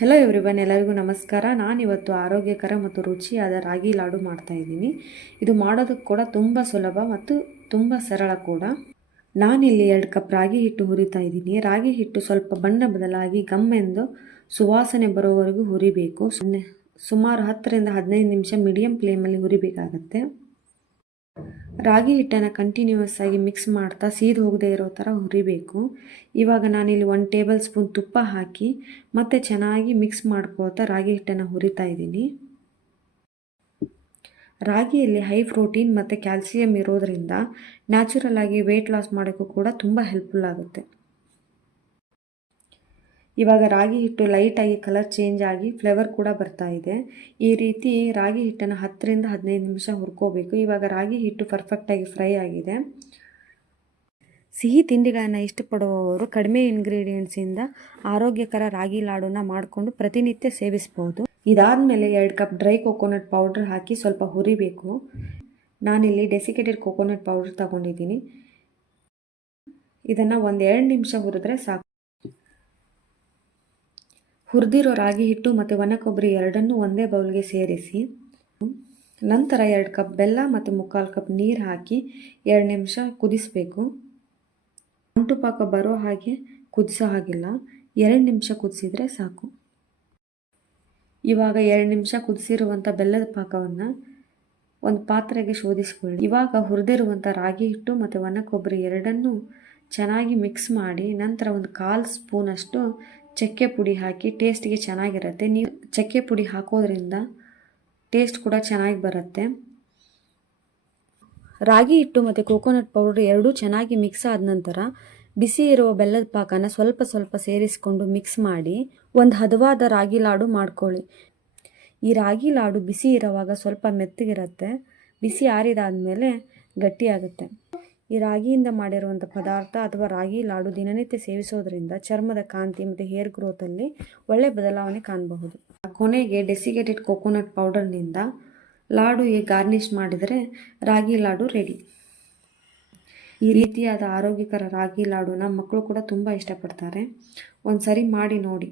Hello everyone ಎಲ್ಲರಿಗೂ ನಮಸ್ಕಾರ. ನಾನಿವತ್ತು ಆರೋಗ್ಯಕರ ಮತ್ತು ರುಚಿಯಾದ ರಾಗಿ ಲಾಡು ಮಾಡ್ತಾಯಿದ್ದೀನಿ ಇದು ಮಾಡೋದಕ್ಕೆ ಕೂಡ ತುಂಬ ಸುಲಭ ಮತ್ತು ತುಂಬ ಸರಳ ಕೂಡ. ನಾನಿಲ್ಲಿ ಎರಡು ಕಪ್ ರಾಗಿ ಹಿಟ್ಟು ಹುರಿತಾ ಇದ್ದೀನಿ. ರಾಗಿ ಹಿಟ್ಟು ಸ್ವಲ್ಪ ಬಣ್ಣ ಬದಲಾಗಿ ಗಮ್ಮೆಂದು ಸುವಾಸನೆ ಬರೋವರೆಗೂ ಹುರಿಬೇಕು. ಸುಮ್ಮನೆ ಸುಮಾರು ಹತ್ತರಿಂದ ಹದಿನೈದು ನಿಮಿಷ ಮೀಡಿಯಂ ಫ್ಲೇಮಲ್ಲಿ ಹುರಿಬೇಕಾಗತ್ತೆ. ರಾಗಿ ಹಿಟ್ಟನ್ನು ಕಂಟಿನ್ಯೂಸ್ ಆಗಿ ಮಿಕ್ಸ್ ಮಾಡ್ತಾ ಸೀದ್ ಹೋಗದೆ ಇರೋ ಥರ ಹುರಿಬೇಕು. ಇವಾಗ ನಾನಿಲ್ಲಿ ಒಂದು ಟೇಬಲ್ ಸ್ಪೂನ್ ತುಪ್ಪ ಹಾಕಿ ಮತ್ತೆ ಚೆನ್ನಾಗಿ ಮಿಕ್ಸ್ ಮಾಡ್ಕೋತಾ ರಾಗಿ ಹಿಟ್ಟನ್ನು ಹುರಿತಾ ಇದ್ದೀನಿ. ರಾಗಿಯಲ್ಲಿ ಹೈ ಪ್ರೋಟೀನ್ ಮತ್ತು ಕ್ಯಾಲ್ಸಿಯಂ ಇರೋದರಿಂದ ನ್ಯಾಚುರಲ್ ಆಗಿ ವೆಯ್ಟ್ ಲಾಸ್ ಮಾಡೋಕ್ಕೂ ಕೂಡ ತುಂಬ ಹೆಲ್ಪ್ಫುಲ್ ಆಗುತ್ತೆ. ಇವಾಗ ರಾಗಿ ಹಿಟ್ಟು ಲೈಟಾಗಿ ಕಲರ್ ಚೇಂಜ್ ಆಗಿ ಫ್ಲೇವರ್ ಕೂಡ ಬರ್ತಾ ಇದೆ. ಈ ರೀತಿ ರಾಗಿ ಹಿಟ್ಟನ್ನು ಹತ್ತರಿಂದ ಹದಿನೈದು ನಿಮಿಷ ಹುರ್ಕೋಬೇಕು. ಇವಾಗ ರಾಗಿ ಹಿಟ್ಟು ಪರ್ಫೆಕ್ಟಾಗಿ ಫ್ರೈ ಆಗಿದೆ. ಸಿಹಿ ತಿಂಡಿಗಳನ್ನು ಇಷ್ಟಪಡುವವರು ಕಡಿಮೆ ಇಂಗ್ರೀಡಿಯೆಂಟ್ಸಿಂದ ಆರೋಗ್ಯಕರ ರಾಗಿ ಲಾಡನ್ನ ಮಾಡಿಕೊಂಡು ಪ್ರತಿನಿತ್ಯ ಸೇವಿಸ್ಬೋದು. ಇದಾದಮೇಲೆ ಎರಡು ಕಪ್ ಡ್ರೈ ಕೋಕೋನಟ್ ಪೌಡ್ರ್ ಹಾಕಿ ಸ್ವಲ್ಪ ಹುರಿಬೇಕು. ನಾನಿಲ್ಲಿ ಡೆಸಿಕೇಟೆಡ್ ಕೊಕೊನಟ್ ಪೌಡ್ರ್ ತಗೊಂಡಿದ್ದೀನಿ. ಇದನ್ನು ಒಂದು ಎರಡು ನಿಮಿಷ ಹುರಿದ್ರೆ ಸಾಕು. ಹುರಿದಿರೋ ರಾಗಿ ಹಿಟ್ಟು ಮತ್ತು ಒಣ ಕೊಬ್ಬರಿ ಎರಡನ್ನೂ ಒಂದೇ ಬೌಲ್ಗೆ ಸೇರಿಸಿ, ನಂತರ ಎರಡು ಕಪ್ ಬೆಲ್ಲ ಮತ್ತು ಮುಕ್ಕಾಲು ಕಪ್ ನೀರು ಹಾಕಿ ಎರಡು ನಿಮಿಷ ಕುದಿಸಬೇಕು. ಅಂಟು ಪಾಕ ಬರೋ ಹಾಗೆ ಕುದಿಸೋ ಹಾಗಿಲ್ಲ. ಎರಡು ನಿಮಿಷ ಕುದಿಸಿದರೆ ಸಾಕು. ಇವಾಗ ಎರಡು ನಿಮಿಷ ಕುದಿಸಿರುವಂಥ ಬೆಲ್ಲದ ಪಾಕವನ್ನು ಒಂದು ಪಾತ್ರೆಗೆ ಶೋಧಿಸಿಕೊಳ್ಳಿ. ಇವಾಗ ಹುರಿದಿರುವಂಥ ರಾಗಿ ಹಿಟ್ಟು ಮತ್ತು ಒಣ ಕೊಬ್ಬರಿ ಎರಡನ್ನೂ ಚೆನ್ನಾಗಿ ಮಿಕ್ಸ್ ಮಾಡಿ, ನಂತರ ಒಂದು ಕಾಲು ಸ್ಪೂನಷ್ಟು ಚಕ್ಕೆ ಪುಡಿ ಹಾಕಿ ಟೇಸ್ಟಿಗೆ ಚೆನ್ನಾಗಿರುತ್ತೆ. ನೀವು ಚಕ್ಕೆ ಪುಡಿ ಹಾಕೋದ್ರಿಂದ ಟೇಸ್ಟ್ ಕೂಡ ಚೆನ್ನಾಗಿ ಬರುತ್ತೆ. ರಾಗಿ ಹಿಟ್ಟು ಮತ್ತು ಕೋಕೋನಟ್ ಪೌಡರ್ ಎರಡೂ ಚೆನ್ನಾಗಿ ಮಿಕ್ಸ್ ಆದ ನಂತರ ಬಿಸಿ ಇರುವ ಬೆಲ್ಲದ ಪಾಕನ ಸ್ವಲ್ಪ ಸ್ವಲ್ಪ ಸೇರಿಸಿಕೊಂಡು ಮಿಕ್ಸ್ ಮಾಡಿ ಒಂದು ಹದವಾದ ರಾಗಿ ಲಾಡು ಮಾಡ್ಕೊಳ್ಳಿ. ಈ ರಾಗಿ ಲಾಡು ಬಿಸಿ ಇರುವಾಗ ಸ್ವಲ್ಪ ಮೆತ್ತಗಿರುತ್ತೆ. ಬಿಸಿ ಆರಿದಾದ್ಮೇಲೆ ಗಟ್ಟಿಯಾಗುತ್ತೆ. ಈ ರಾಗಿಯಿಂದ ಮಾಡಿರುವಂಥ ಪದಾರ್ಥ ಅಥವಾ ರಾಗಿ, ಲಾಡು ದಿನನಿತ್ಯ ಸೇವಿಸೋದ್ರಿಂದ ಚರ್ಮದ ಕಾಂತಿ ಮತ್ತು ಹೇರ್ ಗ್ರೋತಲ್ಲಿ ಒಳ್ಳೆ ಬದಲಾವಣೆ ಕಾಣಬಹುದು. ಕೊನೆಗೆ ಡೆಸಿಗೇಟೆಡ್ ಕೊಕೊನಟ್ ಪೌಡರ್ನಿಂದ ಲಾಡು ಗಾರ್ನಿಷ್ ಮಾಡಿದರೆ ರಾಗಿ, ಲಾಡು ರೆಡಿ ಈ ರೀತಿಯಾದ ಆರೋಗ್ಯಕರ ರಾಗಿ, ಲಾಡುನ ಮಕ್ಕಳು ಕೂಡ ತುಂಬ ಇಷ್ಟಪಡ್ತಾರೆ. ಒಂದು ಸರಿ ಮಾಡಿ ನೋಡಿ.